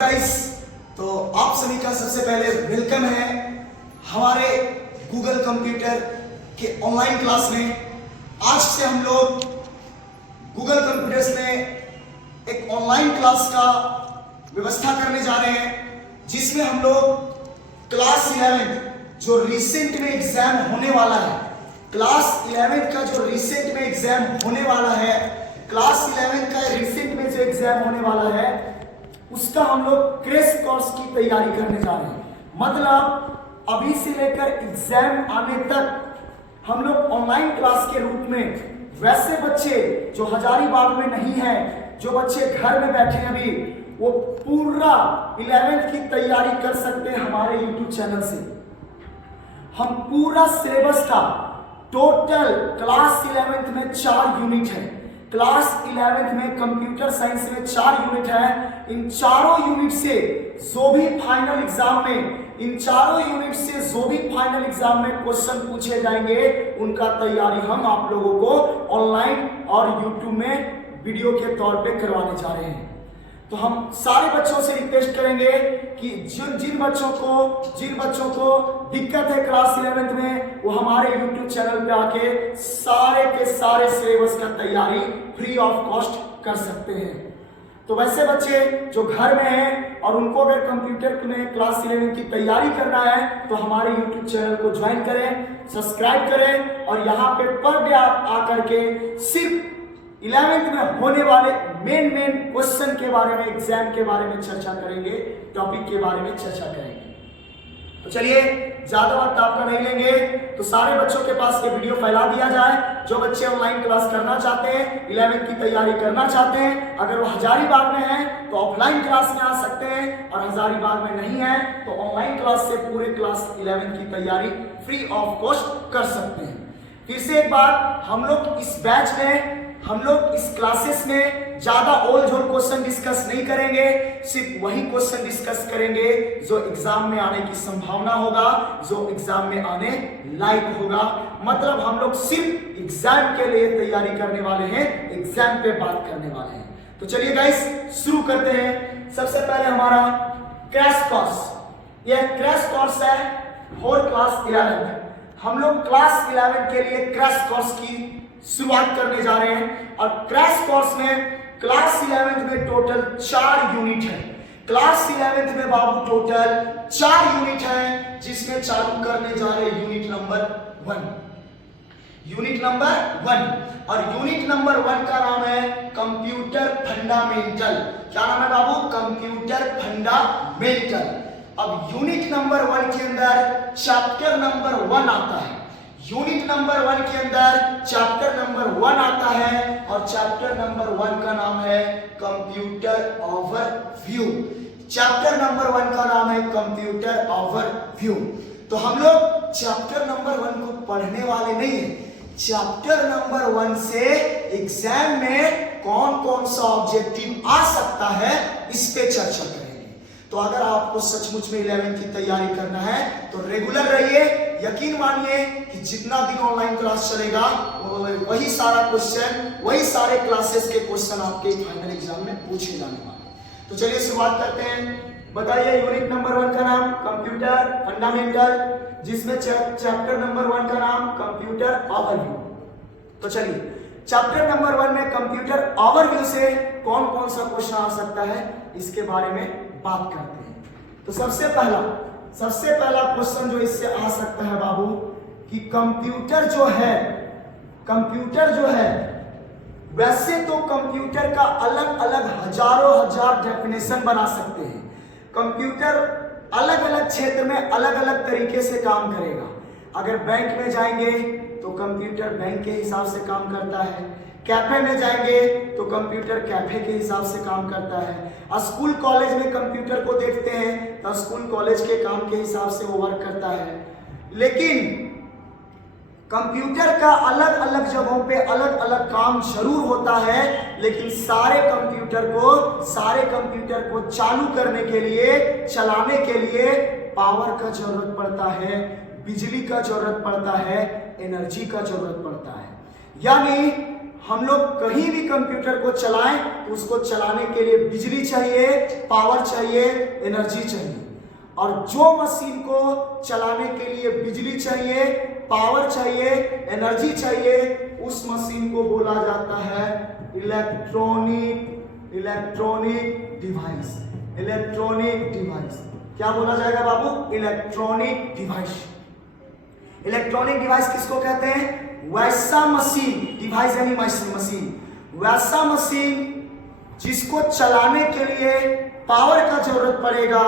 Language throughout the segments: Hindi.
गाइस, तो आप सभी का सबसे पहले वेलकम है हमारे गूगल कंप्यूटर के ऑनलाइन क्लास में। आज से हम लोग गूगल कंप्यूटर्स में एक ऑनलाइन क्लास का व्यवस्था करने जा रहे हैं, जिसमें हम लोग क्लास 11 जो रिसेंट में एग्जाम होने वाला है, क्लास 11 का जो रिसेंट में एग्जाम होने वाला है, क्लास 11 का रिसेंट में जो एग्जाम होने वाला है उसका हम लोग क्रैश कोर्स की तैयारी करने जा रहे हैं। मतलब अभी से लेकर एग्जाम आने तक हम लोग ऑनलाइन क्लास के रूप में वैसे बच्चे जो हजारीबाग में नहीं हैं, जो बच्चे घर में बैठे हैं अभी, वो पूरा 11th की तैयारी कर सकते हैं हमारे YouTube चैनल से। हम पूरा सिलेबस का टोटल क्लास 11th में 4 यूनिट है, क्लास 11th में कंप्यूटर साइंस में 4 यूनिट है। इन चारों यूनिट से जो भी फाइनल एग्जाम में क्वेश्चन पूछे जाएंगे, उनका तैयारी हम आप लोगों को ऑनलाइन और यूट्यूब में वीडियो के तौर पे करवाने जा रहे हैं। तो हम सारे बच्चों से रिक्वेस्ट करेंगे कि जिन बच्चों को दिक्कत है क्लास 11th में, वो हमारे YouTube चैनल पे आके सारे के सारे सिलेबस का तैयारी फ्री ऑफ कॉस्ट कर सकते हैं। तो वैसे बच्चे जो घर में हैं और उनको अगर कंप्यूटर में क्लास 11 की तैयारी करना है, तो हमारे YouTube चैनल को ज्वाइन करें, सब्सक्राइब करें, और यहाँ पे पर डे आप आकर के सिर्फ 11th में होने वाले मेन क्वेश्चन के बारे में, एग्जाम के बारे में चर्चा करेंगे, टॉपिक के बारे में चर्चा करेंगे। तो चलिए ज्यादा वक्त आपका नहीं लेंगे, तो सारे बच्चों के पास ये वीडियो फैला दिया जाए। जो बच्चे ऑनलाइन क्लास करना चाहते हैं, 11th की तैयारी करना चाहते हैं, अगर वो हजारीबाग में हैं तो ऑफलाइन क्लास में आ सकते हैं, और हजारीबाग में नहीं है तो ऑनलाइन क्लास से पूरे क्लास 11th की तैयारी फ्री ऑफ कॉस्ट कर सकते हैं। फिर से एक बात, हम लोग इस बैच में, हम लोग इस क्लासेस में ज्यादा ओल झोल क्वेश्चन डिस्कस नहीं करेंगे, सिर्फ वही क्वेश्चन डिस्कस करेंगे जो एग्जाम में आने की संभावना होगा, जो एग्जाम में आने लायक होगा। मतलब हम लोग सिर्फ एग्जाम के लिए तैयारी करने वाले हैं, एग्जाम पे बात करने वाले हैं। तो चलिए गाइस शुरू करते हैं। सबसे पहले हमारा क्रैश कोर्स, यह क्रैश कोर्स है फॉर क्लास 11। हम लोग क्लास 11 के लिए क्रैश कोर्स की शुरुआत करने जा रहे हैं, और क्रैश कोर्स में क्लास 11th में टोटल 4 यूनिट है। क्लास 11th में बाबू टोटल 4 यूनिट है, जिसमें चालू करने जा रहे हैं यूनिट नंबर 1। और यूनिट नंबर 1 का नाम है कंप्यूटर फंडामेंटल। क्या नाम है बाबू? Computer fundamental. अब यूनिट नंबर 1 के अंदर चैप्टर नंबर 1 आता है। यूनिट नंबर 1 के अंदर चैप्टर नंबर 1 आता है, और चैप्टर नंबर 1 का नाम है कंप्यूटर ओवरव्यू। चैप्टर नंबर 1 का नाम है कंप्यूटर ओवरव्यू। तो हम लोग चैप्टर नंबर 1 को पढ़ने वाले नहीं है। चैप्टर नंबर 1 से एग्जाम में कौन कौन सा ऑब्जेक्टिव आ सकता है, इस पे चर्चा करेंगे। तो अगर आपको सचमुच में 11th की तैयारी करना है तो रेगुलर रहिए। यकीन मानिए कि जितना दिन ऑनलाइन क्लास चलेगा, वही सारा क्वेश्चन, वही सारे क्लासेस के क्वेश्चन आपके फाइनल एग्जाम में पूछे जाने वाले। तो चलिए शुरुआत करते हैं। बताइए यूनिट नंबर 1 का नाम कंप्यूटर फंडामेंटल, जिसमें चैप्टर नंबर 1 का नाम कंप्यूटर ओवरव्यू। तो चलिए चैप्टर नंबर 1 में कंप्यूटर ओवरव्यू से कौन कौन सा क्वेश्चन आ सकता है, इसके बारे में बात करते हैं। तो सबसे पहला क्वेश्चन जो इससे आ सकता है बाबू, कि कंप्यूटर जो है वैसे तो कंप्यूटर का अलग अलग हजार डेफिनेशन बना सकते हैं। कंप्यूटर अलग अलग क्षेत्र में अलग अलग तरीके से काम करेगा। अगर बैंक में जाएंगे तो कंप्यूटर बैंक के हिसाब से काम करता है, कैफे में जाएंगे तो कंप्यूटर कैफे के हिसाब से काम करता है, स्कूल कॉलेज में कंप्यूटर को देखते हैं तो स्कूल कॉलेज के काम के हिसाब से वो वर्क करता है। लेकिन कंप्यूटर का अलग अलग जगहों पे अलग अलग काम जरूर होता है, लेकिन सारे कंप्यूटर को चालू करने के लिए, चलाने के लिए पावर का जरूरत पड़ता है, बिजली का जरूरत पड़ता है, एनर्जी का जरूरत पड़ता है। यानी हम लोग कहीं भी कंप्यूटर को चलाएं तो उसको चलाने के लिए बिजली चाहिए, पावर चाहिए, एनर्जी चाहिए। और जो मशीन को चलाने के लिए बिजली चाहिए, पावर चाहिए, एनर्जी चाहिए, उस मशीन को बोला जाता है इलेक्ट्रॉनिक डिवाइस। इलेक्ट्रॉनिक डिवाइस क्या बोला जाएगा बाबू? Electronic device. इलेक्ट्रॉनिक डिवाइस किसको कहते हैं? वैसा मशीन, डिवाइस यानी मशीन, वैसा मशीन जिसको चलाने के लिए पावर का जरूरत पड़ेगा,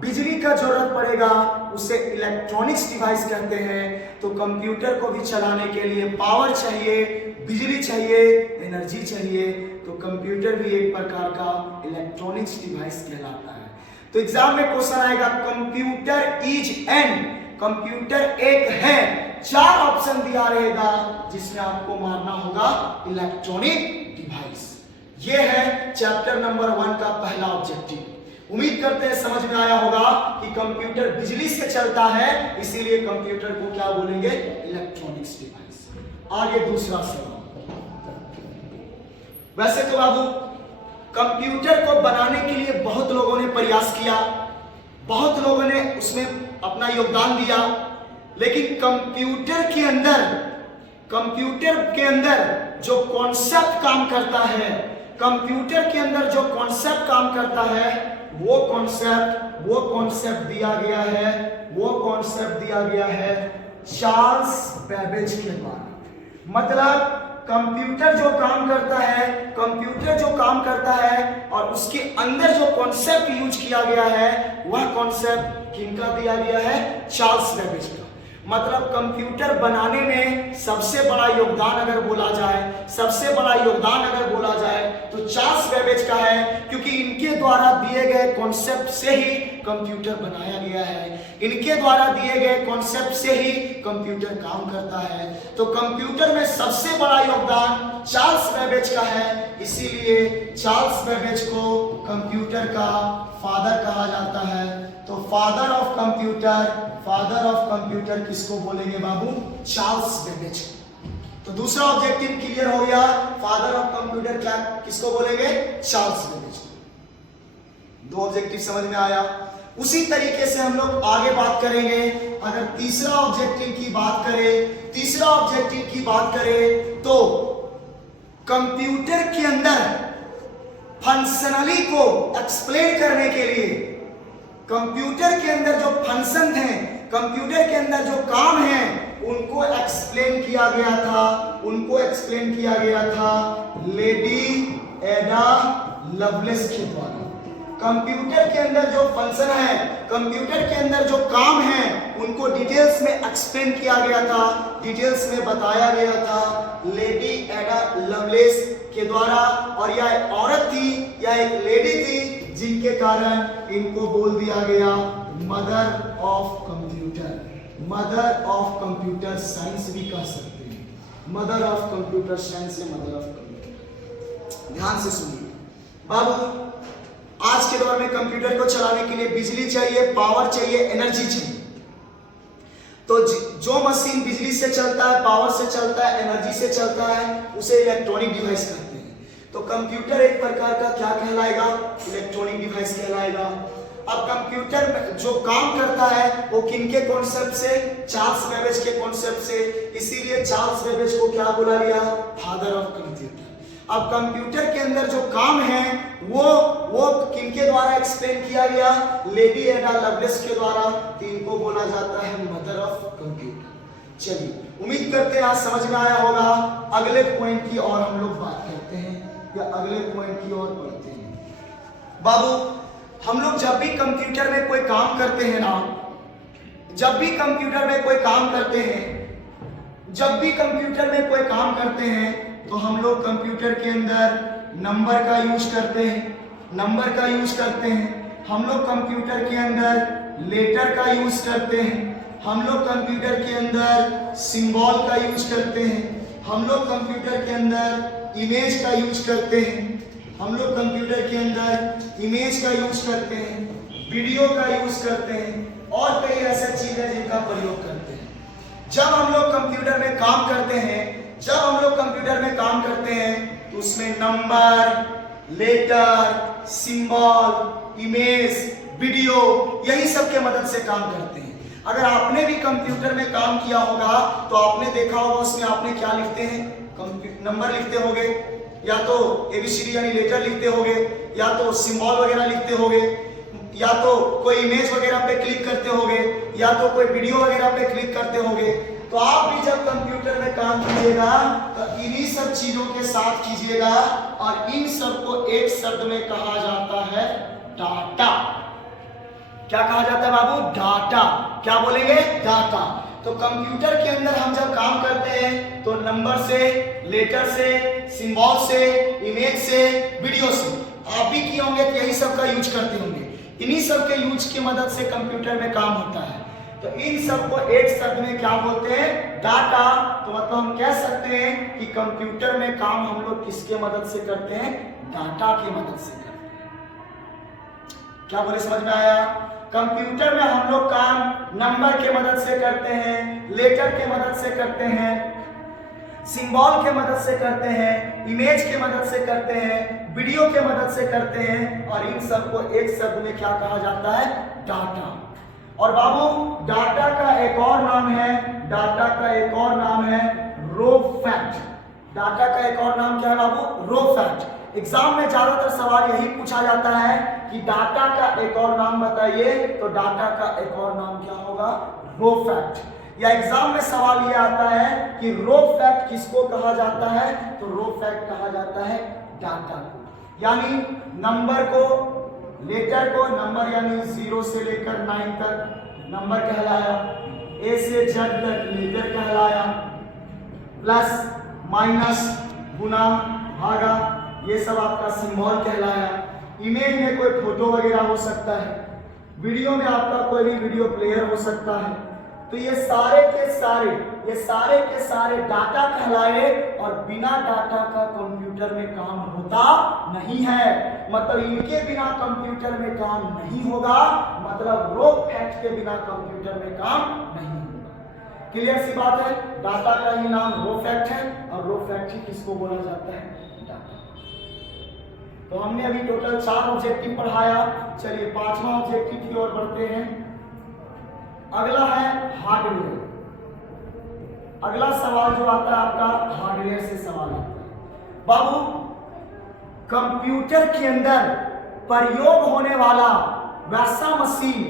बिजली का जरूरत पड़ेगा, उसे इलेक्ट्रॉनिक्स डिवाइस कहते हैं। तो कंप्यूटर को भी चलाने के लिए पावर चाहिए, बिजली चाहिए, एनर्जी चाहिए। तो कंप्यूटर भी एक प्रकार का इलेक्ट्रॉनिक्स डिवाइस कहलाता है। तो एग्जाम में क्वेश्चन आएगा कंप्यूटर इज एन, कंप्यूटर एक है, 4 ऑप्शन दिया रहेगा जिसमें आपको मानना होगा इलेक्ट्रॉनिक डिवाइस। यह है चैप्टर नंबर 1 का पहला ऑब्जेक्टिव। उम्मीद करते हैं समझ में आया होगा कि कंप्यूटर बिजली से चलता है, इसीलिए कंप्यूटर को क्या बोलेंगे? Electronics device. आगे दूसरा सवाल। वैसे तो बाबू कंप्यूटर को बनाने के लिए बहुत लोगों ने प्रयास किया, बहुत लोगों ने उसमें अपना योगदान दिया, लेकिन कंप्यूटर के अंदर जो कॉन्सेप्ट काम करता है, कंप्यूटर के अंदर जो कॉन्सेप्ट काम करता है, वो कॉन्सेप्ट दिया गया है चार्ल्स बेबेज के द्वारा। मतलब कंप्यूटर जो काम करता है और उसके अंदर जो कॉन्सेप्ट यूज किया गया है, वह कॉन्सेप्ट किनका दिया गया है? चार्ल्स बेबेज का। मतलब कंप्यूटर बनाने में सबसे बड़ा योगदान अगर बोला जाए तो चार्ल्स बेबेज का है, क्योंकि इनके द्वारा दिए गए कॉन्सेप्ट से ही कंप्यूटर बनाया गया है, इनके द्वारा दिए गए कॉन्सेप्ट से ही कंप्यूटर काम करता है। तो कंप्यूटर में सबसे बड़ा योगदान चार्ल्स बेबेज का है, इसीलिए चार्ल्स बेबेज को कंप्यूटर का फादर कहा जाता है। तो फादर ऑफ कंप्यूटर किसको बोलेंगे बाबू? Charles Babbage. तो दूसरा ऑब्जेक्टिव क्लियर हो गया, फादर ऑफ कंप्यूटर क्या किसको बोलेंगे? Charles Babbage. 2 ऑब्जेक्टिव समझ में आया। उसी तरीके से हम लोग आगे बात करेंगे। अगर तीसरा ऑब्जेक्टिव की बात करें तो कंप्यूटर के अंदर फंक्शनली को एक्सप्लेन करने के लिए, कंप्यूटर के अंदर जो फंक्शन हैं, कंप्यूटर के अंदर जो काम हैं, उनको एक्सप्लेन किया गया था लेडी एडा लवलेस के द्वारा। कंप्यूटर के अंदर जो फंक्शन है, कंप्यूटर के अंदर जो काम है, उनको डिटेल्स में एक्सप्लेन किया गया था, डिटेल्स में बताया गया था लेडी एडा लवलेस के द्वारा। और यह एक औरत थी या एक लेडी थी, जिनके कारण इनको बोल दिया गया मदर ऑफ कंप्यूटर साइंस भी कह सकते हैं। मदर ऑफ कंप्यूटर साइंस या मदर ऑफ कंप्यूटर। ध्यान से सुनिए बाबू, आज के दौर में कंप्यूटर को चलाने के लिए बिजली चाहिए, पावर चाहिए, एनर्जी चाहिए। तो जो मशीन बिजली से चलता है, पावर से चलता है, एनर्जी से चलता है, उसे इलेक्ट्रॉनिक डिवाइस कहते हैं। तो कंप्यूटर एक प्रकार का क्या कहलाएगा? इलेक्ट्रॉनिक डिवाइस कहलाएगा। अब कंप्यूटर में जो काम करता है वो किनके कॉन्सेप्ट से? चार्ल्स बेबेज के कॉन्सेप्ट से, इसीलिए चार्ल्स बेबेज को क्या बोला गया? Father of computer. अब कंप्यूटर के अंदर जो काम है वो किनके द्वारा एक्सप्लेन किया गया? लेडी एडा लवलेस के द्वारा। इनको बोला जाता है मदर ऑफ कंप्यूटर। चलिए, उम्मीद करते हैं आज समझ में आया होगा। अगले पॉइंट की और हम लोग बात करते हैं या अगले पॉइंट की ओर बढ़ते हैं। बाबू, हम लोग जब भी कंप्यूटर में कोई काम करते हैं ना, जब भी कंप्यूटर में कोई काम करते हैं तो हम लोग कंप्यूटर के अंदर नंबर का यूज करते हैं, हम लोग कंप्यूटर के अंदर लेटर का यूज करते हैं, हम लोग कंप्यूटर के अंदर सिंबल का यूज करते हैं, हम लोग कंप्यूटर के अंदर इमेज का यूज करते हैं, वीडियो का यूज करते हैं और कई ऐसे चीजें जिनका प्रयोग करते हैं। जब हम लोग कंप्यूटर में काम करते हैं, जब हम लोग कंप्यूटर में काम करते हैं तो उसमें number, letter, symbol, image, video, यही सब के मदद से काम करते हैं। अगर आपने भी कंप्यूटर में काम किया होगा तो आपने देखा होगा उसमें आपने क्या लिखते हैं, नंबर लिखते होगे, या तो ABCD यानी लेटर लिखते होगे, या तो सिंबल वगैरह लिखते होगे, या तो कोई इमेज वगैरह पे क्लिक करते होगे, या तो कोई वीडियो वगैरह पे क्लिक करते होगे। तो आप भी जब कंप्यूटर में काम कीजिएगा तो इन्हीं सब चीजों के साथ कीजिएगा, और इन सब को एक शब्द में कहा जाता है डाटा। क्या कहा जाता है बाबू? डाटा। क्या बोलेंगे? डाटा। तो कंप्यूटर के अंदर हम जब काम करते हैं तो नंबर से, लेटर से, सिंबल से, इमेज से, वीडियो से, आप भी किए होंगे तो यही सब का यूज करते होंगे। इन्हीं सब के यूज की मदद से कंप्यूटर में काम होता है। तो इन सब को एक शब्द में क्या बोलते हैं? डाटा। तो मतलब हम कह सकते हैं कि कंप्यूटर में काम हम लोग किसके मदद से करते हैं? डाटा की मदद से करते हैं। क्या बोले, समझ में आया? कंप्यूटर में हम लोग काम नंबर के मदद से करते हैं, लेटर के मदद से करते हैं, सिंबल के मदद से करते हैं, इमेज के मदद से करते हैं, वीडियो के मदद से करते हैं, और इन सब को एक शब्द में क्या कहा जाता है? डाटा। और बाबू डाटा का एक और नाम है, डाटा का एक और नाम है रो फैक्ट। डाटा का एक और नाम क्या है बाबू? रो फैक्ट। एग्जाम में ज्यादातर सवाल यही पूछा जाता है कि डाटा का एक और नाम बताइए, तो डाटा का एक और नाम क्या होगा? रो फैक्ट। या एग्जाम में सवाल ये आता है कि रो फैक्ट किसको कहा जाता है? तो रो फैक्ट कहा जाता है डाटा को, यानी नंबर को, लेटर को, नंबर यानी 0 से लेकर 9 तक नंबर कहलाया, A से Z तक लेटर कहलाया, प्लस, माइनस, गुना, भागा, ये सब आपका सिंबल कहलाया। इमेज में कोई फोटो वगैरह हो सकता है, वीडियो में आपका कोई भी वीडियो प्लेयर हो सकता है। तो ये सारे के सारे डाटा कहलाए, और बिना डाटा का कंप्यूटर में काम होता नहीं है। मतलब इनके बिना कंप्यूटर में काम नहीं होगा, मतलब रो फैक्ट के बिना कंप्यूटर में काम नहीं होगा। क्लियर सी बात है? डाटा का ही नाम रो फैक्ट है, और रो फैक्ट ही किसको बोला जाता है? डाटा। तो हमने अभी टोटल 4 ऑब्जेक्टिव पढ़ाया। चलिए 5वां ऑब्जेक्टिव की ओर बढ़ते हैं। अगला है हार्डवेयर। अगला सवाल जो आता है आपका हार्डवेयर से सवाल आता है। बाबू कंप्यूटर के अंदर प्रयोग होने वाला वैसा मशीन,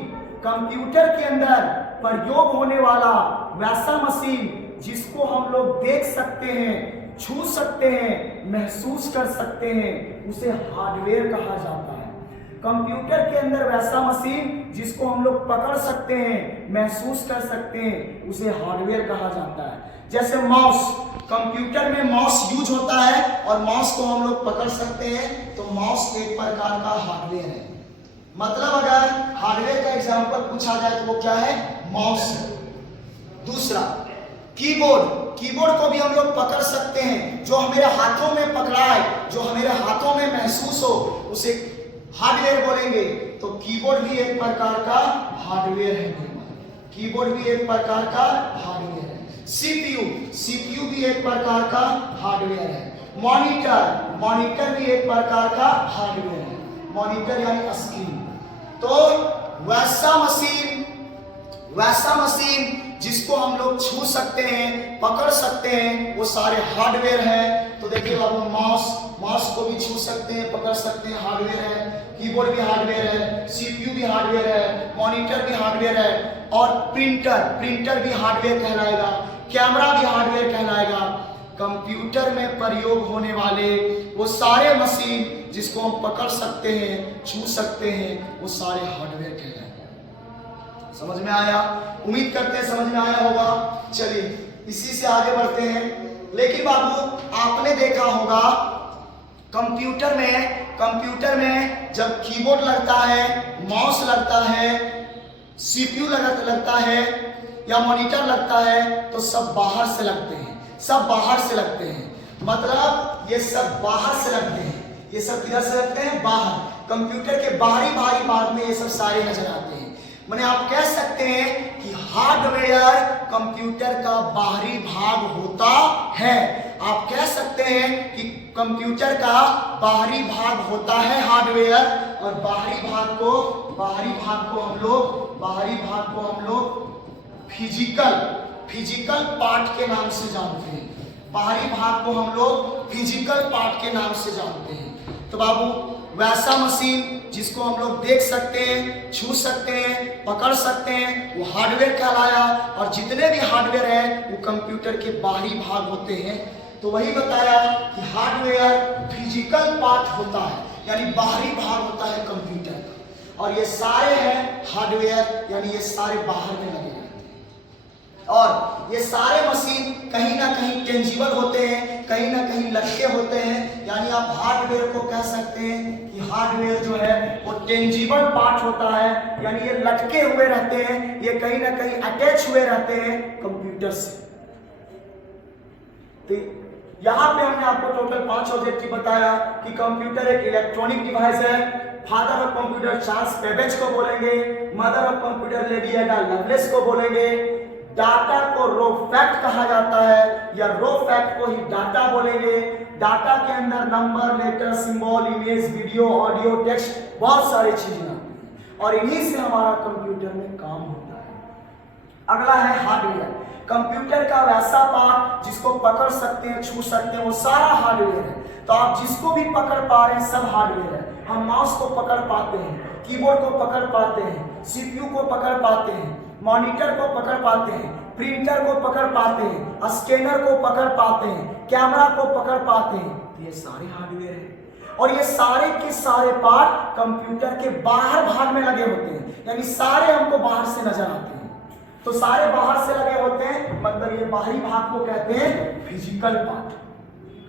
कंप्यूटर के अंदर प्रयोग होने वाला वैसा मशीन जिसको हम लोग देख सकते हैं, छू सकते हैं, महसूस कर सकते हैं, उसे हार्डवेयर कहा जाता है। कंप्यूटर के अंदर वैसा मशीन जिसको हम लोग पकड़ सकते हैं, महसूस कर सकते हैं, उसे हार्डवेयर कहा जाता है। जैसे माउस, कंप्यूटर में माउस यूज होता है और माउस को हम लोग पकड़ सकते हैं, तो माउस एक प्रकार का हार्डवेयर है। मतलब अगर हार्डवेयर का एग्जांपल पूछा जाए तो वो क्या है? माउस है। दूसरा कीबोर्ड, कीबोर्ड को भी हम लोग पकड़ सकते हैं, जो हमारे हाथों में पकड़ा है, जो हमारे हाथों में महसूस हो, उसे हार्डवेयर बोलेंगे। तो कीबोर्ड भी एक प्रकार का हार्डवेयर है। कीबोर्ड भी एक प्रकार का हार्डवेयर है। सीपीयू, सीपीयू भी एक प्रकार का हार्डवेयर है। मॉनिटर, मॉनिटर भी एक प्रकार का हार्डवेयर है। मॉनिटर यानी स्क्रीन। तो वैसा मशीन जिसको हम लोग छू सकते हैं, पकड़ सकते हैं, वो सारे हार्डवेयर हैं। तो देखिए बाबू माउस, माउस को भी छू सकते हैं, पकड़ सकते हैं, हार्डवेयर है। कीबोर्ड भी हार्डवेयर है, सीपीयू भी हार्डवेयर है, मॉनिटर भी हार्डवेयर है, और प्रिंटर, प्रिंटर भी हार्डवेयर कहलाएगा, कैमरा भी हार्डवेयर कहलाएगा। कंप्यूटर में प्रयोग होने वाले वो सारे मशीन जिसको हम पकड़ सकते हैं, छू सकते हैं, वो सारे हार्डवेयर कहलाएंगे। समझ में आया? उम्मीद करते हैं समझ में आया होगा। चलिए इसी से आगे बढ़ते हैं। लेकिन बाबू आपने देखा होगा कंप्यूटर में जब कीबोर्ड लगता है, माउस लगता है, सीपीयू लगता है या मॉनिटर लगता है, तो सब बाहर से लगते हैं, सब बाहर से लगते हैं। मतलब ये सब बाहर से लगते हैं। ये सब किधर से लगते हैं? बाहर। कंप्यूटर के बाहरी भाग में ये सब सारे नजर आते हैं। माने आप कह सकते हैं कि हार्डवेयर कंप्यूटर का बाहरी भाग होता है, आप कह सकते हैं कि कंप्यूटर का बाहरी भाग होता है हार्डवेयर, और बाहरी भाग को हम लोग फिजिकल पार्ट के नाम से जानते हैं। बाहरी भाग को हम लोग फिजिकल पार्ट के नाम से जानते हैं। तो बाबू वैसा मशीन जिसको हम लोग देख सकते हैं, छू सकते हैं, पकड़ सकते हैं, वो हार्डवेयर कहलाया। और जितने भी हार्डवेयर हैं वो कंप्यूटर के बाहरी भाग होते हैं। तो वही बताया कि हार्डवेयर फिजिकल पार्ट होता है, यानी बाहरी भाग होता है कंप्यूटर का, और ये सारे हैं हार्डवेयर, यानी ये सारे बाहर में लगे। और ये सारे मशीन कहीं ना कहीं टेंजिबल होते हैं, कहीं ना कहीं लटके होते हैं। यानी आप हार्डवेयर को कह सकते हैं कि हार्डवेयर जो है वो टेंजिबल पार्ट होता है, यानी ये लटके हुए रहते हैं, ये कहीं ना कहीं अटैच हुए रहते हैं कंप्यूटर से। तो यहाँ पे हमने आपको टोटल 5 ऑब्जेक्टिव बताया कि कंप्यूटर एक इलेक्ट्रॉनिक डिवाइस है। Father of computer Charles Babbage को बोलेंगे, मदर ऑफ कंप्यूटर लेडी एडा लवलेस को बोलेंगे। डाटा को रो फैक्ट कहा जाता है, या रो फैक्ट को ही डाटा बोलेंगे। डाटा के अंदर number, letter, symbol, image, video, audio, text, बहुत सारी चीजें आती हैं, और इन्हीं से हमारा कंप्यूटर में काम होता है। अगला है हार्डवेयर। कंप्यूटर का वैसा पार्ट जिसको पकड़ सकते हैं, छू सकते हैं, वो सारा हार्डवेयर है। तो आप जिसको भी पकड़ पा रहे हैं सब हार्डवेयर है। हम माउस को पकड़ पाते हैं, कीबोर्ड को पकड़ पाते हैं, सीपीयू को पकड़ पाते हैं, मॉनिटर को पकड़ पाते हैं, प्रिंटर को पकड़ पाते हैं, स्कैनर को पकड़ पाते हैं, कैमरा को पकड़ पाते हैं। तो ये सारे हार्डवेयर हैं, और ये सारे के सारे पार्ट कंप्यूटर के बाहर भाग में लगे होते हैं, यानी सारे हमको बाहर से नजर आते हैं। तो सारे बाहर से लगे होते हैं, मतलब ये बाहरी भाग को कहते हैं फिजिकल पार्ट।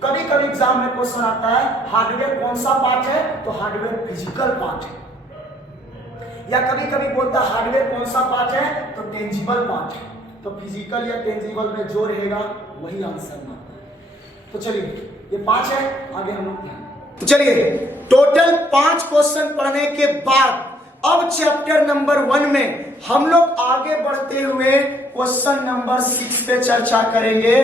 कभी कभी एग्जाम में क्वेश्चन आता है हार्डवेयर कौन सा पार्ट है, तो हार्डवेयर फिजिकल पार्ट है। या कभी कभी बोलता है हार्डवेयर कौन सा पार्ट है, तो टेंजिबल पार्ट है। तो फिजिकल या टेंजिबल में जो रहेगा वही आंसर मानता है। तो चलिए ये 5 है, आगे हम लोग ध्यान। तो चलिए टोटल 5 क्वेश्चन पढ़ने के बाद अब चैप्टर नंबर 1 में हम लोग आगे बढ़ते हुए क्वेश्चन नंबर 6 पे चर्चा करेंगे।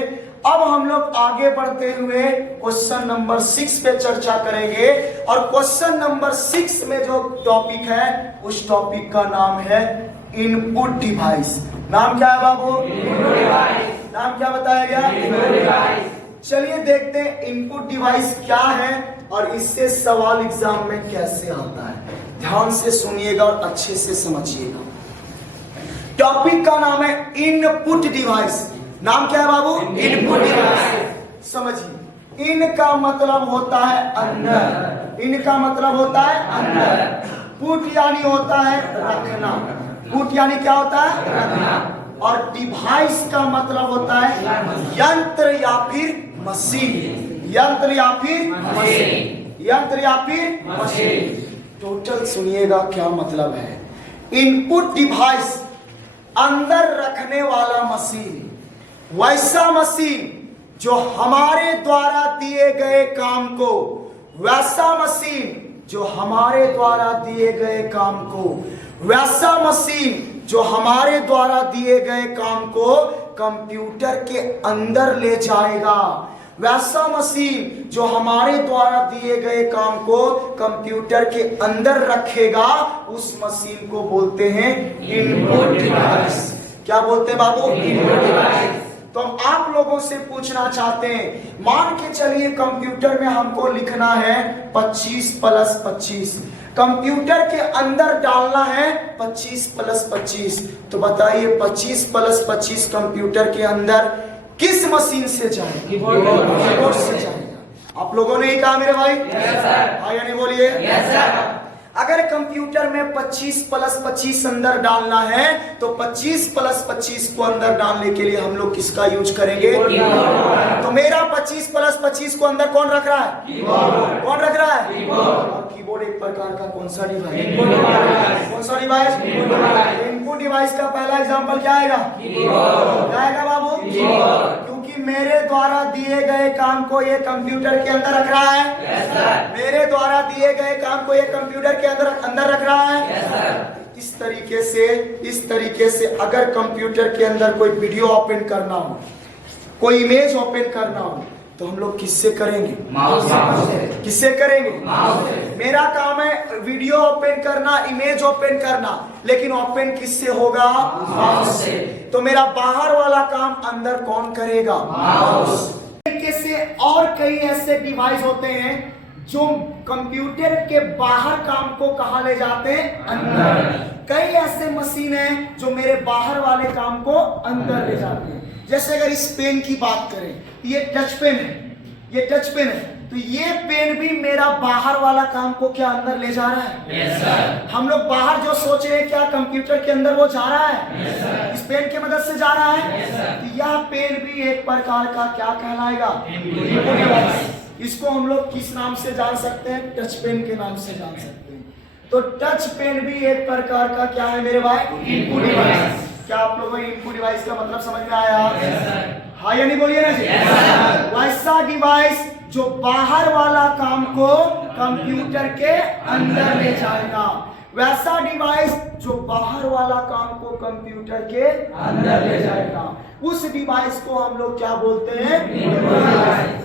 अब हम लोग आगे बढ़ते हुए क्वेश्चन नंबर 6 पे चर्चा करेंगे, और क्वेश्चन नंबर 6 में जो टॉपिक है उस टॉपिक का नाम है इनपुट डिवाइस। नाम क्या है बाबू? Input device. नाम क्या बताया गया? Input device. चलिए देखते हैं इनपुट डिवाइस क्या है और इससे सवाल एग्जाम में कैसे आता है। ध्यान से सुनिएगा और अच्छे से समझिएगा। टॉपिक का नाम है इनपुट डिवाइस। नाम क्या है बाबू? Input device. समझिए, इन का मतलब होता है अंदर, इन का मतलब होता है अंदर। पुट यानी होता है रखना, पुट यानी क्या होता है? रखना। और डिवाइस का मतलब होता है यंत्र या फिर मशीन, यंत्र या फिर मशीन, यंत्र या फिर मशीन। टोटल सुनिएगा क्या मतलब है। इनपुट डिवाइस अंदर रखने वाला मशीन, वैसा मशीन जो हमारे द्वारा दिए गए काम को, वैसा मशीन जो हमारे द्वारा दिए गए काम को, वैसा मशीन जो हमारे द्वारा दिए गए काम को कंप्यूटर के अंदर ले जाएगा, वैसा मशीन जो हमारे द्वारा दिए गए काम को कंप्यूटर के अंदर रखेगा, उस मशीन को बोलते हैं इनपुट डिवाइस। क्या बोलते हैं बाबू? Input device. तो हम आप लोगों से पूछना चाहते हैं, मान के चलिए कंप्यूटर में हमको लिखना है 25 + 25, कंप्यूटर के अंदर डालना है 25 + 25। तो बताइए 25 + 25 कंप्यूटर के अंदर किस मशीन से जाएगा? कीबोर्ड से जाएगा। आप लोगों ने ही कहा मेरे भाई? Yes sir. हाँ या नहीं बोलिए? Yes sir. अगर कंप्यूटर में 25 + 25 अंदर डालना है तो 25 + 25 को अंदर डालने के लिए हम लोग किसका यूज करेंगे? तो मेरा 25 + 25 को अंदर कौन रख रहा है? कीबोर्ड। कौन रख रहा है? कीबोर्ड। कीबोर्ड एक प्रकार का कौन सा डिवाइस? कौन सा डिवाइस? इनपुट डिवाइस का पहला एग्जांपल क्या आएगा? क्या आएगा बाबू? क्योंकि मेरे द्वारा दिए गए काम को ये कंप्यूटर के अंदर रख रहा है। मेरे द्वारा दिए गए काम को ये कंप्यूटर के अंदर रख रहा है। इस तरीके से अगर कंप्यूटर के अंदर कोई वीडियो ओपन करना हो, कोई इमेज ओपन करना हो, तो तो हम लोग किससे करेंगे? माउस से। किससे करेंगे? माउस से। मेरा काम है वीडियो ओपन करना, इमेज ओपन करना, लेकिन ओपन किससे होगा? माउस से। तो मेरा बाहर वाला काम अंदर कौन करेगा? माउस। तरीके से और कई ऐसे डिवाइस होते हैं जो कंप्यूटर के बाहर काम को कहाँ ले जाते हैं? अंदर। कई ऐसे मशीन हैं जो मेरे बाहर वाले काम को अंदर ले जाते हैं। जैसे अगर इस पेन की बात करें, ये टच पेन है, ये टच पेन है, तो ये पेन भी मेरा बाहर वाला काम को क्या अंदर ले जा रहा है? Yes sir. हम लोग बाहर जो सोच रहे हैं क्या कंप्यूटर के अंदर वो जा रहा है? Yes sir. इस पेन की मदद से जा रहा है। Yes sir. तो यह पेन भी एक प्रकार का क्या कहलाएगा? Input device. इसको हम लोग किस नाम से जान सकते हैं? टच पेन के नाम से जान सकते हैं। तो टच पेन भी एक प्रकार का क्या है मेरे भाई? Input device. क्या आप लोगों को इनपुट डिवाइस का मतलब समझ में आया? Yes sir. हाँ या नहीं बोलिए ना जी? Yes sir. वैसा डिवाइस जो बाहर वाला काम को कंप्यूटर के अंदर ले जाएगा, वैसा डिवाइस जो बाहर वाला काम को कंप्यूटर के अंदर ले जाएगा, उस डिवाइस को हम लोग क्या बोलते हैं?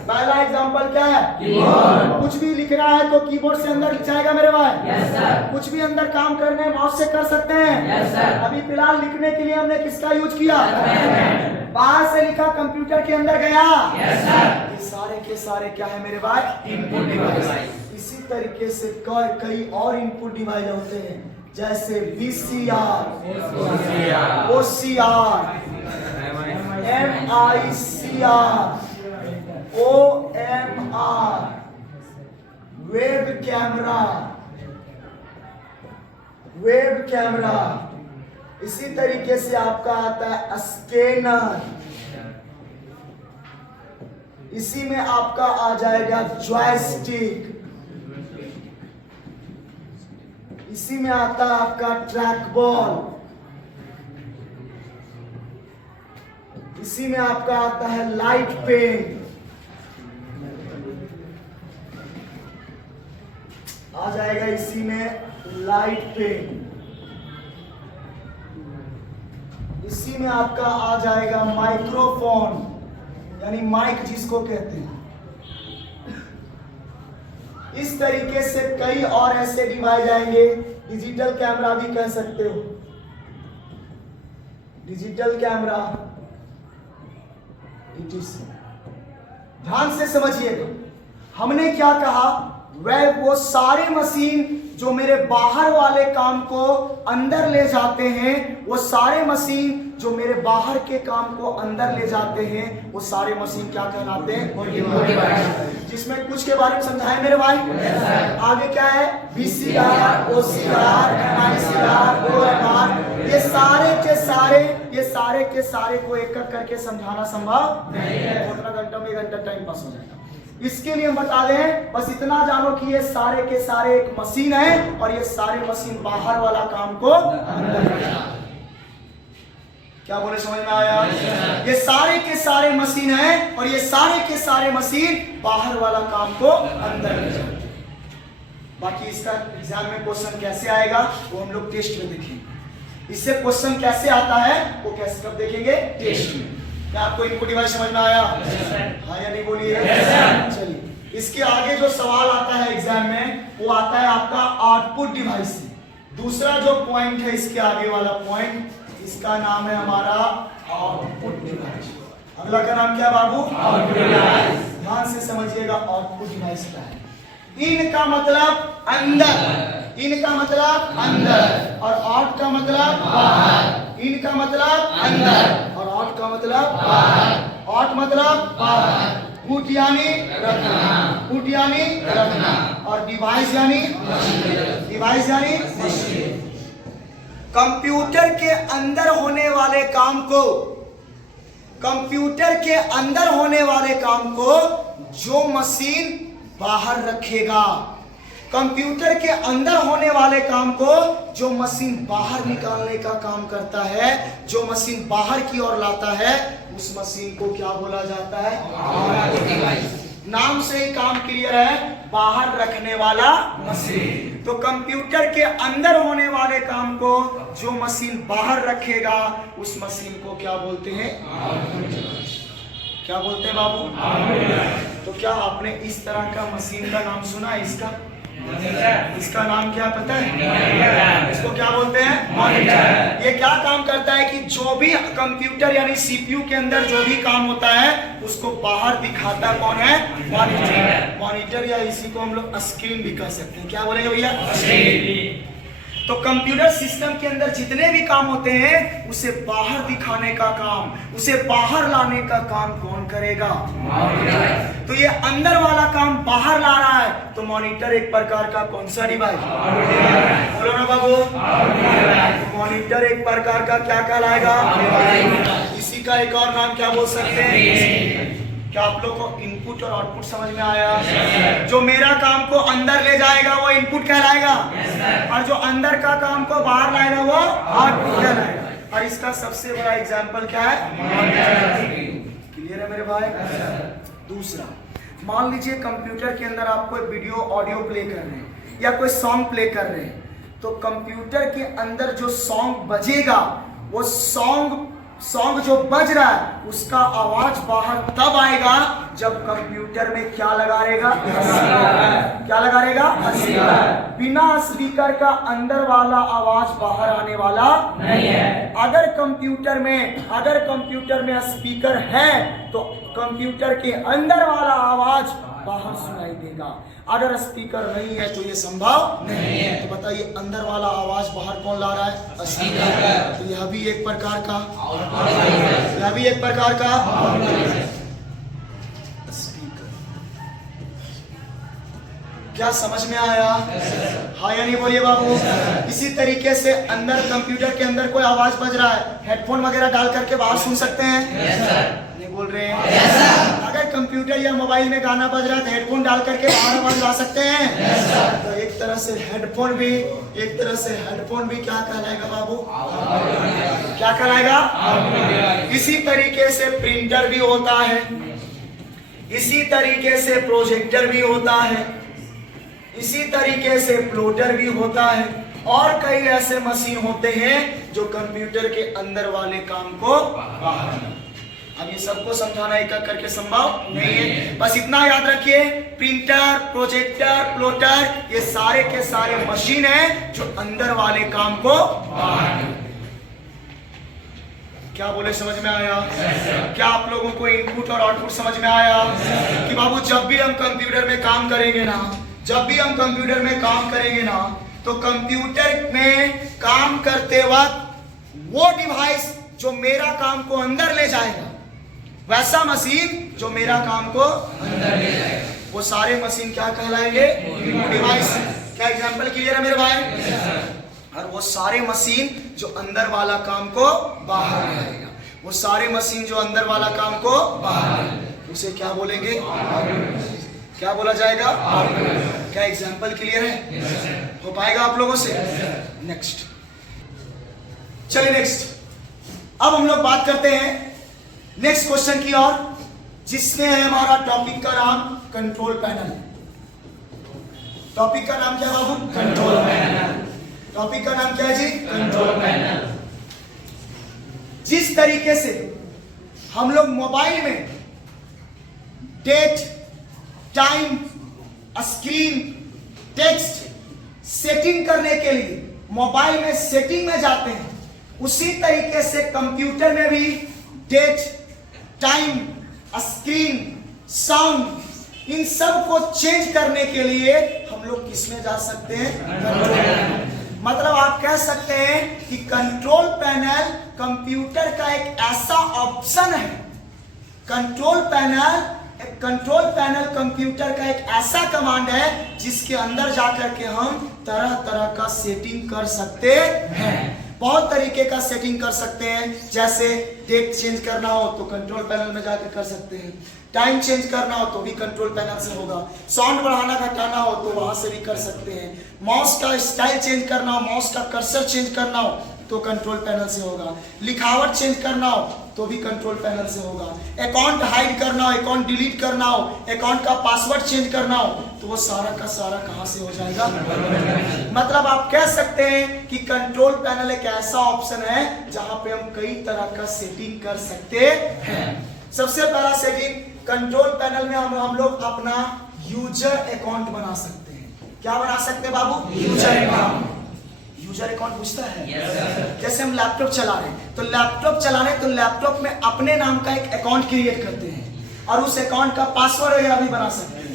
पहला एग्जांपल क्या है? कीबोर्ड। कुछ भी लिखना है तो कीबोर्ड से अंदर जाएगा मेरे भाई। Yes sir. कुछ भी अंदर काम करने माउस से कर सकते हैं। Yes sir. अभी फिलहाल लिखने के लिए हमने किसका यूज किया? बाहर से लिखा कंप्यूटर के अंदर गया। Yes sir. ये सारे के सारे क्या है मेरे भाई? Input device. इसी तरीके से कई और इनपुट डिवाइस होते हैं, जैसे VCR, OCR, MICR, OMR, web camera. इसी तरीके से आपका आता है स्कैनर। इसी में आपका आ जाएगा जॉयस्टिक। इसी में आता है आपका ट्रैक बॉल। इसी में आपका आता है लाइट पेन। आ जाएगा इसी में लाइट पेन। इसी में आपका आ जाएगा माइक्रोफोन, यानी माइक जिसको कहते हैं। इस तरीके से कई और ऐसे डिवाइस आएंगे। डिजिटल कैमरा भी कह सकते हो। डिजिटल कैमरा ध्यान से समझिएगा, हमने क्या कहा? वह वो सारे मशीन जो मेरे बाहर वाले काम को अंदर ले जाते हैं, वो सारे मशीन जो मेरे बाहर के काम को अंदर ले जाते हैं, वो सारे मशीन क्या कहलाते हैं? जिसमें कुछ के बारे में समझाए मेरे भाई। आगे क्या है? VCR, OCR, MICR, OMR, ये सारे के सारे को एक एक करके समझाना संभव नहीं है। उतना घंटा में 1 घंटा टाइम पास हो जाएगा। इसके लिए हम बता दें, बस इतना जानो कि ये सारे के सारे एक मशीन है और ये सारे मशीन बाहर वाला काम को अंदर। क्या बोले, समझ में आया? ये सारे के सारे मशीन है और ये सारे के सारे मशीन बाहर वाला काम को अंदर ले जाते हैं। बाकी इसका एग्जाम में क्वेश्चन कैसे आएगा वो हम लोग टेस्ट में देखेंगे। इससे क्वेश्चन कैसे आता है वो कैसे कब देखेंगे? टेस्ट में। क्या आपको इनपुट डिवाइस समझ में आया? हाँ या नहीं बोलिए? चलिए, इसके आगे जो सवाल आता है एग्जाम में वो आता है आपका आउटपुट डिवाइस से। दूसरा जो पॉइंट है इसके आगे वाला पॉइंट, इसका नाम है हमारा आउटपुट डिवाइस। अगला का नाम क्या बाबू? Output device. ध्यान से समझिएगा आउटपुट डिवाइस क्या है। इन का मतलब अंदर, इन का मतलब अंदर, और आउट का मतलब बाहर। इन का मतलब अंदर और आउट का मतलब बाहर। आउट मतलब बाहर, पुट यानी रखना, पुट यानी रखना, और डिवाइस यानी डिवाइस यानी कंप्यूटर के अंदर होने वाले काम को, कंप्यूटर के अंदर होने वाले काम को जो मशीन बाहर रखेगा, कंप्यूटर के अंदर होने वाले काम को जो मशीन बाहर निकालने का काम करता है, जो मशीन बाहर की ओर लाता है, उस मशीन को क्या बोला जाता है? नाम से ही काम क्लियर है, बाहर रखने वाला मशीन। तो कंप्यूटर के अंदर होने वाले काम को जो मशीन बाहर रखेगा उस मशीन को क्या बोलते हैं? क्या बोलते हैं बाबू? तो क्या आपने इस तरह का मशीन का नाम सुना है? इसका नाम क्या पता है? इसको क्या बोलते हैं? मॉनिटर। ये क्या काम करता है कि जो भी कंप्यूटर यानी सीपीयू के अंदर जो भी काम होता है उसको बाहर दिखाता कौन है? मॉनिटर। मॉनिटर या इसी को हम लोग स्क्रीन भी कह सकते हैं। क्या बोलेंगे भैया? तो कंप्यूटर सिस्टम के अंदर जितने भी काम होते हैं उसे बाहर दिखाने का काम, उसे बाहर लाने का काम कौन करेगा? मॉनिटर। तो ये अंदर वाला काम बाहर ला रहा है तो मॉनिटर एक प्रकार का कौन सा डिवाइस? बोलो ना बाबू। तो मॉनिटर एक प्रकार का क्या कहलाएगा? इसी का एक और नाम क्या बोल सकते हैं? क्या आप लोग को इनपुट और आउटपुट समझ में आया? जो मेरा काम को अंदर ले जाएगा वो इनपुट कहलाएगा, और जो अंदर का काम को बाहर लाएगा वो आउटपुट कहलाएगा। और इसका सबसे बड़ा एग्जांपल क्या है? क्लियर है मेरे भाई? दूसरा, मान लीजिए कंप्यूटर के अंदर आप कोई वीडियो ऑडियो प्ले कर रहे हैं या कोई सॉन्ग प्ले कर रहे हैं, तो कंप्यूटर के अंदर जो सॉन्ग बजेगा वो सॉन्ग जो बज रहा है उसका आवाज बाहर तब आएगा जब कंप्यूटर में क्या लगा रहेगा? क्या लगा रहेगा? बिना स्पीकर का अंदर वाला आवाज बाहर आने वाला नहीं है। अगर कंप्यूटर में स्पीकर है तो कंप्यूटर के अंदर वाला आवाज बाहर सुनाई देगा। अगर स्पीकर नहीं है तो ये संभव नहीं है। तो बताइए अंदर वाला आवाज बाहर कौन ला रहा है? स्पीकर। तो यह भी एक प्रकार का स्पीकर। क्या समझ में आया? हाँ या नहीं बोलिए बाबू। इसी तरीके से अंदर कंप्यूटर के अंदर कोई आवाज बज रहा है, हेडफोन वगैरह डाल करके बाहर सुन सकते हैं? नहीं बोल रहे हैं। अगर कंप्यूटर या मोबाइल में गाना बज रहा है तो हेडफोन डाल करके बाहर आवाज ला सकते हैं? तो एक तरह से हेडफोन भी क्या कहलाएगा बाबू? क्या कहलाएगा? इसी तरीके से प्रिंटर भी होता है, इसी तरीके से प्रोजेक्टर भी होता है, इसी तरीके से प्लॉटर भी होता है, और कई ऐसे मशीन होते हैं जो कंप्यूटर के अंदर वाले काम को बाहर। अब ये सबको समझाना एक एक करके संभव नहीं है। बस इतना याद रखिए, प्रिंटर, प्रोजेक्टर, प्लॉटर ये सारे के सारे मशीन है जो अंदर वाले काम को बाहर। क्या बोले? समझ में आया? क्या आप लोगों को इनपुट और आउटपुट समझ में आया? कि बाबू जब भी हम कंप्यूटर में काम करेंगे ना, तो कंप्यूटर में काम करते वक्त वो डिवाइस जो मेरा काम को अंदर ले जाएगा, वैसा मशीन जो मेरा काम को अंदर ले जाएगा, वो सारे मशीन क्या कहलाएंगे? डिवाइस। क्या एग्जांपल क्लियर है मेरे भाई? और वो सारे मशीन जो अंदर वाला काम को बाहर ले आएगा, वो सारे मशीन जो अंदर वाला काम को बाहर, उसे क्या बोलेंगे? क्या बोला जाएगा? क्या एग्जांपल क्लियर है? हो पाएगा आप लोगों से? नेक्स्ट, चलिए नेक्स्ट। अब हम लोग बात करते हैं नेक्स्ट क्वेश्चन की ओर, जिसमें है हमारा टॉपिक का नाम कंट्रोल पैनल। टॉपिक का नाम क्या बाबू? Control panel. टॉपिक का नाम क्या है जी? Control panel. जिस तरीके से हम लोग मोबाइल में date, time, screen, text setting करने के लिए मोबाइल में सेटिंग में जाते हैं, उसी तरीके से कंप्यूटर में भी डेट, टाइम, स्क्रीन, साउंड इन सब को चेंज करने के लिए हम लोग किस में जा सकते हैं? कंट्रोल। मतलब आप कह सकते हैं कि कंट्रोल पैनल कंप्यूटर का एक ऐसा ऑप्शन है, कंट्रोल पैनल कंप्यूटर का एक ऐसा कमांड है जिसके अंदर जाकर के हम तरह तरह का सेटिंग कर सकते हैं। बहुत तरीके का सेटिंग कर सकते हैं, जैसे डेट चेंज करना हो तो कंट्रोल पैनल में जाकर कर सकते हैं, टाइम चेंज करना हो तो भी कंट्रोल पैनल से होगा, साउंड बढ़ाना घटाना हो तो वहां से भी कर सकते हैं, माउस का स्टाइल चेंज करना हो, माउस का कर्सर चेंज करना हो तो कंट्रोल पैनल से होगा, लिखावट चेंज करना हो तो भी कंट्रोल पैनल से होगा, अकाउंट हाइड करना हो, अकाउंट डिलीट करना हो, अकाउंट का पासवर्ड चेंज करना हो तो वो सारा का सारा कहां से हो जाएगा? मतलब आप कह सकते हैं कि कंट्रोल पैनल एक ऐसा ऑप्शन है जहां पे हम कई तरह का सेटिंग कर सकते हैं। सबसे पहला सेटिंग, कंट्रोल पैनल में हम लोग अपना यूजर अकाउंट बना सकते हैं। क्या बना सकते हैं बाबू? User account. यूजर अकाउंट पूछता है? जैसे हम लैपटॉप चला रहे हैं तो लैपटॉप में अपने नाम का एक अकाउंट क्रिएट करते हैं और उस अकाउंट का पासवर्ड वगैरह भी बना सकते हैं।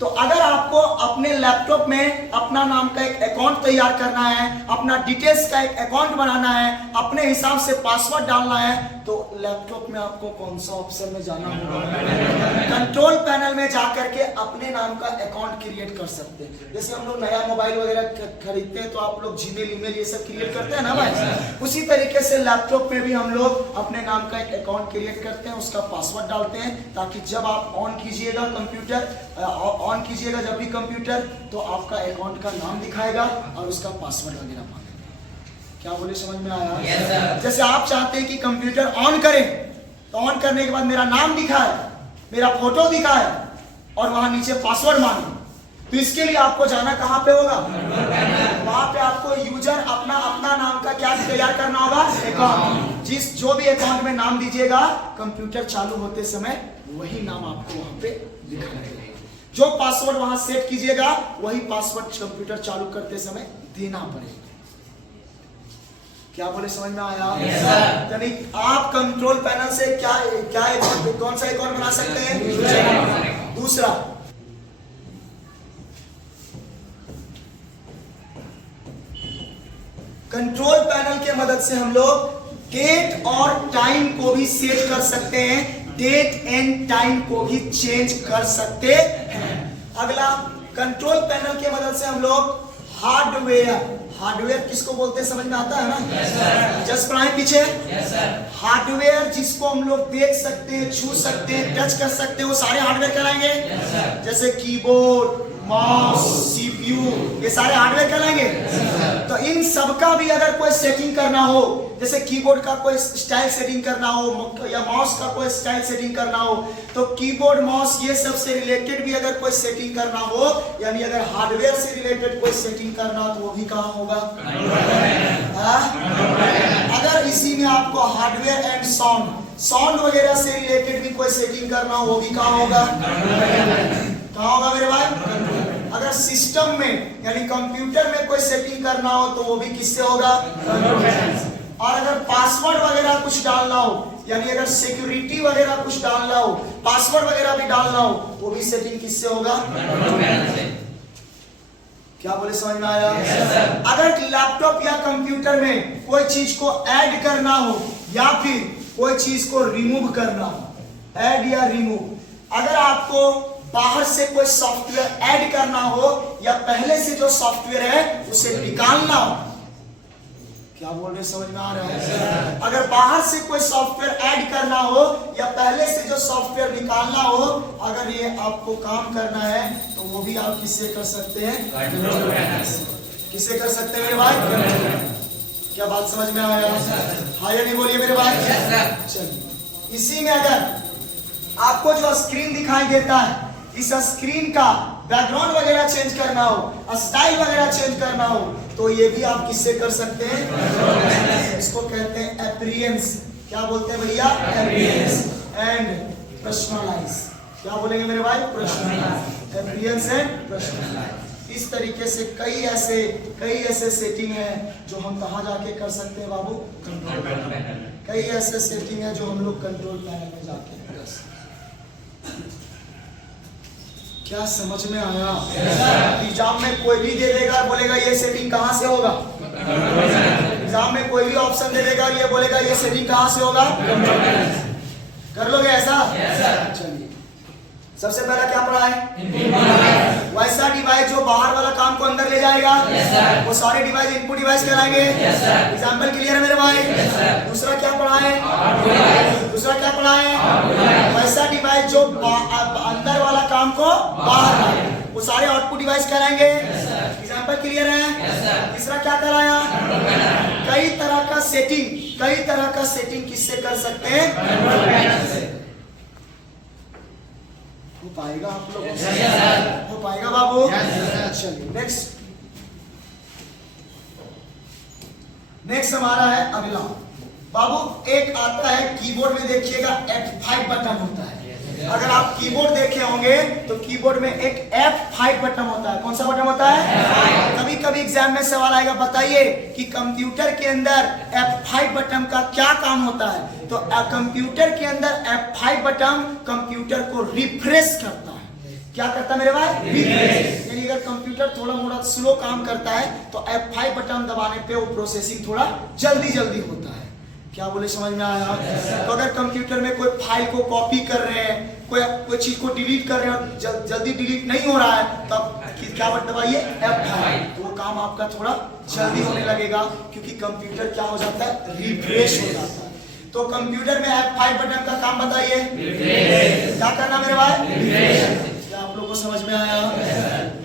तो अगर आपको अपने लैपटॉप में अपना नाम का एक अकाउंट तैयार करना है, अपना डिटेल्स का एक अकाउंट बनाना है, अपने हिसाब से पासवर्ड डालना है, तो लैपटॉप में आपको कौन सा ऑप्शन में जाना होगा? कंट्रोल पैनल में जाकर के अपने नाम का अकाउंट क्रिएट कर सकते हैं। जैसे हम लोग नया मोबाइल वगैरह खरीदते हैं तो आप लोग जीमेल, ईमेल ये सब क्रिएट करते हैं ना भाई, उसी तरीके से लैपटॉप में भी हम लोग अपने नाम का एक अकाउंट क्रिएट करते हैं, उसका पासवर्ड डालते हैं, ताकि जब आप ऑन कीजिएगा जब भी कंप्यूटर, तो आपका अकाउंट का नाम दिखाएगा और उसका पासवर्ड वगैरह मांगेगा। क्या बोले, समझ में आया? yes, जैसे आप चाहते हैं कि कंप्यूटर ऑन करें, तो ऑन करने के बाद मेरा नाम दिखाए, मेरा फोटो दिखाए और वहां नीचे पासवर्ड मांगे, तो इसके लिए आपको जाना कहां पे होगा? वहां पे आपको यूजर अपना नाम का क्या तैयार करना होगा? अकाउंट। जो भी अकाउंट में नाम दीजिएगा, कंप्यूटर चालू होते समय वही नाम आपको वहां पे दिखाना है। जो पासवर्ड वहां सेट कीजिएगा, वही पासवर्ड कंप्यूटर चालू करते समय देना पड़ेगा। क्या बोले, समझ में आया? यानी आप कंट्रोल पैनल से कौन सा अकाउंट बना सकते हैं? दूसरा, कंट्रोल पैनल के मदद से हम लोग डेट और टाइम को भी सेट कर सकते हैं, डेट एंड टाइम को भी चेंज कर सकते हैं। अगला, कंट्रोल पैनल के मदद से हम लोग हार्डवेयर किसको बोलते हैं, समझ में आता है ना? जस्ट पढ़ाएं पीछे। हार्डवेयर जिसको हम लोग देख सकते हैं, छू सकते हैं, टच कर सकते हैं, वो सारे हार्डवेयर कहलाएंगे। जैसे कीबोर्ड, माउस, सीपीयू, ये सारे हार्डवेयर कहलाएंगे। तो इन सबका भी अगर कोई सेटिंग करना हो, जैसे कीबोर्ड का कोई स्टाइल सेटिंग करना हो या माउस का कोई स्टाइल सेटिंग करना हो, तो कीबोर्ड, माउस ये सब से रिलेटेड भी अगर कोई सेटिंग करना हो, यानी अगर हार्डवेयर से रिलेटेड कोई सेटिंग करना हो, तो वो भी कहाँ होगा? अगर इसी में आपको हार्डवेयर एंड साउंड वगैरह से रिलेटेड भी कोई सेटिंग करना हो, वो भी कहाँ होगा? कहाँ होगा मेरे भाई? अगर सिस्टम में यानी कंप्यूटर में कोई सेटिंग करना हो, तो वो भी किससे होगा? और अगर पासवर्ड वगैरह कुछ डालना हो, यानी अगर सिक्योरिटी वगैरह कुछ डालना हो, पासवर्ड वगैरह भी डालना हो, वो भी सेटिंग किससे होगा? क्या बोले, समझ में आया? अगर लैपटॉप या कंप्यूटर में कोई चीज को ऐड करना हो या फिर कोई चीज को रिमूव करना हो, ऐड या रिमूव, अगर आपको बाहर से कोई सॉफ्टवेयर ऐड करना हो या पहले से जो सॉफ्टवेयर है उसे निकालना हो, क्या बोल रहे, समझ में आ रहा है? अगर बाहर से कोई सॉफ्टवेयर ऐड करना हो या पहले से जो सॉफ्टवेयर निकालना हो, अगर ये आपको काम करना है, तो वो भी आप किससे कर सकते हैं? किससे कर सकते हैं मेरे भाई? क्या बात समझ में आया? हाँ या नहीं बोलिए मेरे भाई। चलिए, इसी में अगर आपको जो स्क्रीन दिखाई देता है, इस स्क्रीन का बैकग्राउंड वगैरह चेंज करना हो, स्टाइल वगैरह चेंज करना हो, तो ये भी आप किससे कर सकते हैं? इसको कहते हैं अपीयरेंस। क्या बोलते हैं भैया? Appearance and personalise. क्या बोलेंगे मेरे भाई? Personalise, appearance and personalise. इस तरीके से कई ऐसे सेटिंग है जो हम कहाँ जाके कर सकते हैं बाबू? Control panel. कई ऐसे सेटिंग है जो हम लोग कंट्रोल पैनल में जाके कर सकते हैं। क्या समझ में आया? एग्जाम में कोई भी दे देगा, बोलेगा ये सेटिंग कहां से होगा? एग्जाम में कोई भी ऑप्शन दे देगा, ये बोलेगा ये सेटिंग कहां से होगा? कर लोगे ऐसा? चलिए, सबसे पहला क्या पढ़ा है? वैसा डिवाइस जो बाहर वाला काम को अंदर ले जाएगा, वो सारे डिवाइस इनपुट डिवाइस कहलाएंगे। एग्जाम्पल क्लियर है मेरे भाई? दूसरा क्या पढ़ा है? वैसा डिवाइस जो अंदर वाला काम को बाहर लाए, वो सारे आउटपुट डिवाइस कहलाएंगे। एग्जाम्पल क्लियर है? तीसरा क्या कराया? कई तरह का सेटिंग किससे कर सकते हैं? हो पाएगा आप लोगों से? हो पाएगा बाबू? चलिए नेक्स्ट हमारा है अगला बाबू एक आता है कीबोर्ड में, देखिएगा F5 बटन होता है। अगर आप कीबोर्ड देखे होंगे तो कीबोर्ड में एक F5 बटन होता है। कौन सा बटन होता है? कभी कभी एग्जाम में सवाल आएगा, बताइए कि कंप्यूटर के अंदर F5 बटन का क्या काम होता है? तो कंप्यूटर के अंदर F5 बटन कंप्यूटर को रिफ्रेश करता है। क्या करता है मेरे भाई? रिफ्रेश। यानी अगर कंप्यूटर थोड़ा मोड़ा स्लो काम करता है तो F5 बटन दबाने पे वो प्रोसेसिंग थोड़ा जल्दी होता है। क्या बोले, समझ में आया? तो अगर कंप्यूटर में कोई फाइल को कॉपी कर रहे हैं, कोई चीज को डिलीट कर रहे हैं, जल्दी डिलीट नहीं हो रहा है, तब क्या बटन दबाइए? F5। तो वो काम आपका थोड़ा जल्दी होने लगेगा, क्योंकि कंप्यूटर क्या हो जाता है? रिफ्रेश हो जाता है। तो कंप्यूटर में F5 बटन का काम बताइए, क्या करना मेरे भाई? क्या आप लोगों को समझ में आया?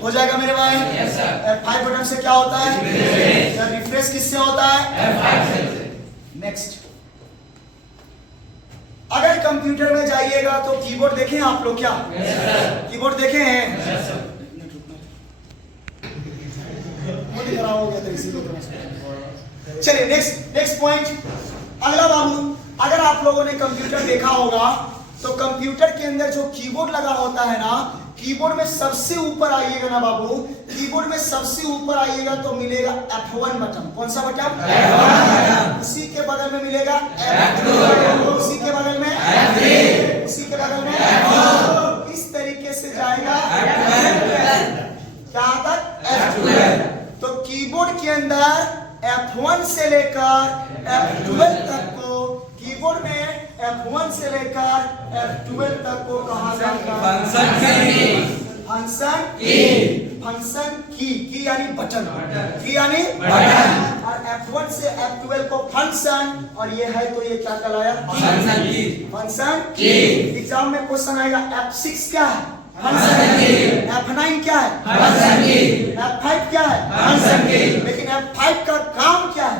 हो जाएगा मेरे भाई? F5 बटन से क्या होता है? रिफ्रेश किससे होता है? नेक्स्ट, अगर कंप्यूटर में जाइएगा तो कीबोर्ड देखें आप लोग, क्या कीबोर्ड देखे हैं? मुझे खराब हो गया था इसीलिए। चलिए नेक्स्ट पॉइंट। अगला बाबू, अगर आप लोगों ने कंप्यूटर देखा होगा तो कंप्यूटर के अंदर जो कीबोर्ड लगा होता है ना, कीबोर्ड में सबसे ऊपर आइएगा ना बाबू, कीबोर्ड में सबसे ऊपर आइएगा तो मिलेगा F1 बटन। कौन सा बटन? F1। उसी के बगल में मिलेगा F2, उसी के बगल में F3, उसी के बगल में F4। इस तरीके से जाएगा क्या तक? F12। तो कीबोर्ड के अंदर F1 से लेकर F12 तक को, कीबोर्ड में F1 से लेकर F12 तक को कहा जाता है फंक्शन की यानी बटन, की यानी बटन। और F1 से F12 को फंक्शन, और ये है तो ये क्या कहलाया? फंक्शन की। एग्जाम में क्वेश्चन आएगा F6 क्या है? फंक्शन की। F9 क्या है? फंक्शन की। F5 क्या है? फंक्शन की। लेकिन F5 का काम क्या है?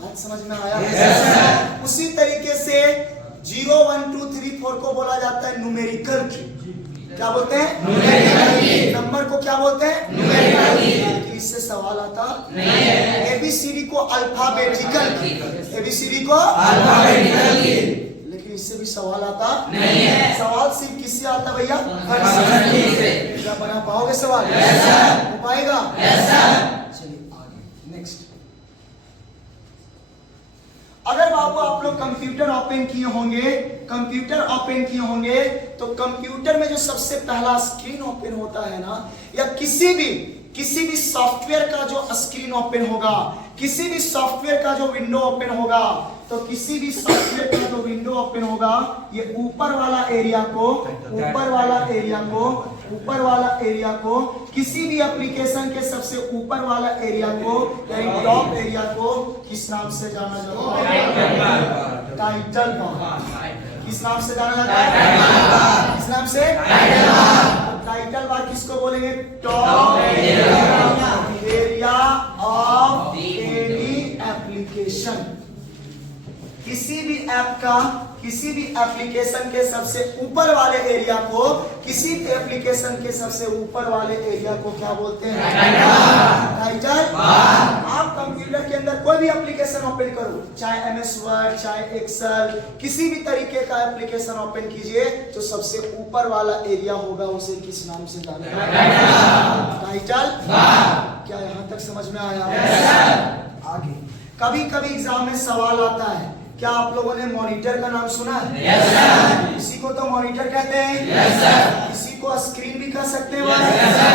बात समझ में आया? उसी तरीके से 0 1 2 3 4 को बोला जाता है न्यूमेरिकल की। क्या बोलते हैं? न्यूमेरिकल की। नंबर को क्या बोलते हैं? न्यूमेरिकल की। इससे सवाल आता नहीं है। ABCD को अल्फाबेटिकल की, ABCD को अल्फाबेटिकल की, लेकिन इससे भी सवाल आता नहीं है। सवाल सिर्फ किससे आता भैया? क्या बना पाओगे सवाल? हो पाएगा? चलिए आगे नेक्स्ट। अगर बाबू आप लोग कंप्यूटर ओपन किए होंगे तो कंप्यूटर में जो सबसे पहला स्क्रीन ओपन होता है ना, या किसी भी सॉफ्टवेयर का जो स्क्रीन ओपन होगा, किसी भी सॉफ्टवेयर का जो विंडो ओपन होगा, तो किसी भी सॉफ्टवेयर का जो विंडो ओपन होगा, ये ऊपर वाला एरिया को किसी भी एप्लीकेशन के सबसे ऊपर वाला एरिया को, यानी टॉप एरिया को किस नाम से जाना जाता है? Title bar. किस नाम से जाना जाता है? किस नाम से? टाइटल बार किसको बोलेंगे? Top area of any application. किसी भी ऐप का, किसी भी एप्लीकेशन के सबसे ऊपर वाले एरिया को, किसी भी एप्लीकेशन के सबसे ऊपर वाले एरिया को क्या बोलते हैं? टाइटल। आप कंप्यूटर के अंदर कोई भी एप्लीकेशन ओपन करो, चाहे MS वर्ड, चाहे एक्सेल, किसी भी तरीके का एप्लीकेशन ओपन कीजिए, तो सबसे ऊपर वाला एरिया होगा, उसे किस नाम से जाना जाता है? टाइटल। क्या यहाँ तक समझ में आया? आगे कभी कभी एग्जाम में सवाल आता है, क्या आप लोगों ने मॉनिटर का नाम सुना है? Yes, sir। इसी को तो मॉनिटर कहते हैं। Yes, sir। इसी को स्क्रीन भी कह सकते हैं। Yes, sir।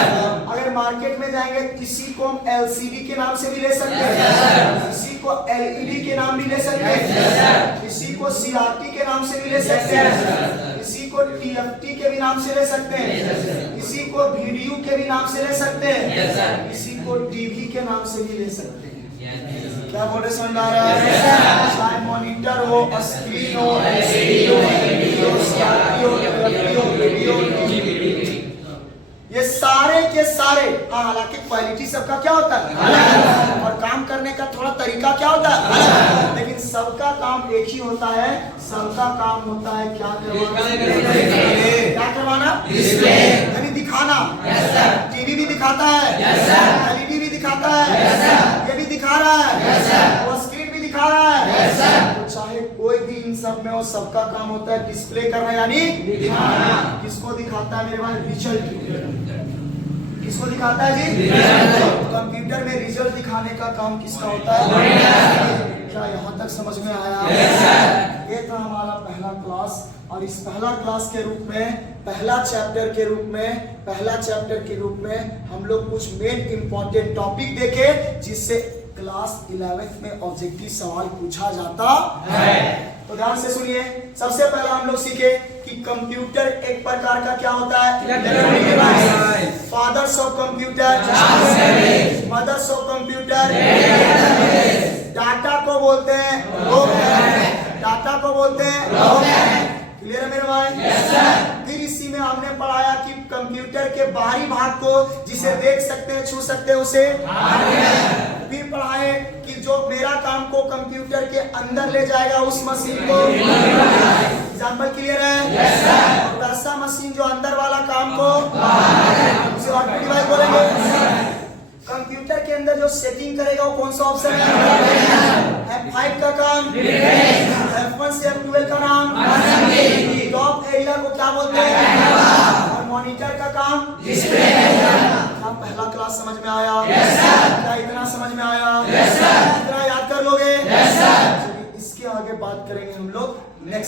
अगर मार्केट में जाएंगे किसी को हम LCD के नाम से भी ले सकते हैं। Yes, sir। किसी को LED के नाम भी ले सकते हैं। Yes, sir। किसी को CRT के नाम से भी ले सकते हैं। Yes, sir। किसी को TFT के भी नाम से ले सकते हैं। Yes, sir। किसी को VDU के भी नाम से ले सकते हैं। Yes, sir। किसी को TV के नाम से भी ले सकते हैं। क्या बोल रहे, समझ आ रहा है? चाहे मॉनिटर हो, स्क्रीन हो, LCD हो, CRT हो, वीडियो, ये सारे के सारे, हाँ, हालांकि क्वालिटी सबका क्या होता है? और काम करने का थोड़ा तरीका क्या होता है? लेकिन सबका काम एक ही होता है। सबका काम होता है क्या करवाना? यानी दिखाना। टीवी भी दिखाता है, LED भी दिखाता है, ये भी दिखा रहा है, वो स्क्रीन भी दिखा रहा सब में वो सबका काम होता है डिस्प्ले करना यानी दिखाना। किसको दिखाता है मेरे भाई? रिजल्ट। किसको दिखाता है जी? कंप्यूटर में रिजल्ट दिखाने का काम किसका होता है? क्या यहाँ तक समझ में आया? ये था हमारा पहला क्लास, और इस पहला क्लास के रूप में, पहला चैप्टर के रूप में हम लोग कुछ मेन इंपॉर्टेंट टॉपिक देखे, जिससे क्लास 11th में ऑब्जेक्टिव सवाल पूछा जाता है। तो ध्यान से सुनिए। सबसे पहला हम लोग सीखे कि कंप्यूटर एक प्रकार का क्या होता है? Electronic device. Fathers of computer, mothers of computer, data को बोलते हैं डाटा को बोलते हैं। क्लियर है मेरे भाई? Yes sir. फिर इसी में हमने पढ़ाया कि कंप्यूटर के बाहरी भाग को, जिसे देख सकते हैं, छू सकते हैं, उसे फिर पढ़ाए कि जो मेरा काम को कंप्यूटर के अंदर ले जाएगा उस मशीन को एग्जाम्पल क्लियर है? Yes sir. और वैसा मशीन जो अंदर वाला काम को उसे आउटपुट डिवाइस बोलेंगे। कंप्यूटर के अंदर जो सेटिंग करेगा वो कौन सा ऑप्शन है? F5 का काम, F1 से F12 का नाम, टॉप एरिया को क्या बोलते हैं? और मॉनिटर का काम डिस्प्ले। क्या पहला क्लास समझ में आया? Yes sir. क्या इतना समझ में आया? Yes sir. इतना याद कर लोगे? Yes sir. इसके आगे बात करेंगे हम लोग नेक्स्ट